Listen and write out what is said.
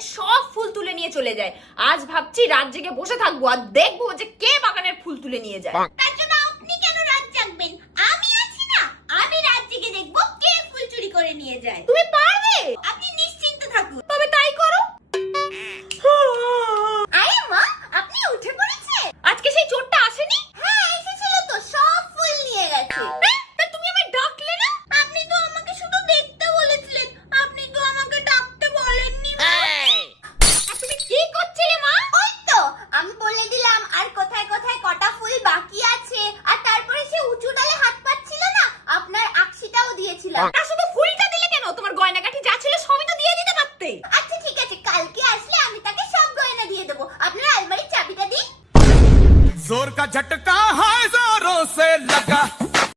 থেকে সব ফুল তুলে নিয়ে চলে যায়। আজ ভাবছি রাত জেগে বসে থাকবো আর দেখবো যে কে বাগানের ফুল তুলে নিয়ে যায়। তার জন্য আপনি কেন রাত জাগবেন? আমি আছি না, আমি রাত জেগে দেখবো কে ফুল চুরি করে নিয়ে যায়। তুমি পারবে? আপনি নিশ্চিন্ত থাকুন। তবে তাই করো। আরে মা, আপনি উঠে পড়েছেন? আজকে সেই চোরটা আসেনি? হ্যাঁ এসেছিল তো, সব ফুল নিয়ে গেছে। তা তুমি আমায় ডাকলে না? আপনি তো আমাকে শুধু দেখতে বলেছিলেন, আপনি তো আমাকে ডাকতে বলেননি। তুমি কি করছিলে মা? ওই তো আমি বলে দিলাম আর কোথায় কোথায় কটা ফুল বাকি আছে, আর তারপরে সে উঁচু ডালে হাত পাচ্ছিল না, আপনার আকশিটাও দিয়েছিলাম। তা শুধু ফুলটা দিলে কেন? তোমার গয়নাগাটি যা ছিল সবই তো দিয়ে দিতে পারতে। আচ্ছা ঠিক আছে, কালকে আসলে আমি তাকে সব গয়না দিয়ে দেবো। আপনার আলমারির চাবিটা দিন। जोर का झटका है जोरों से लगा।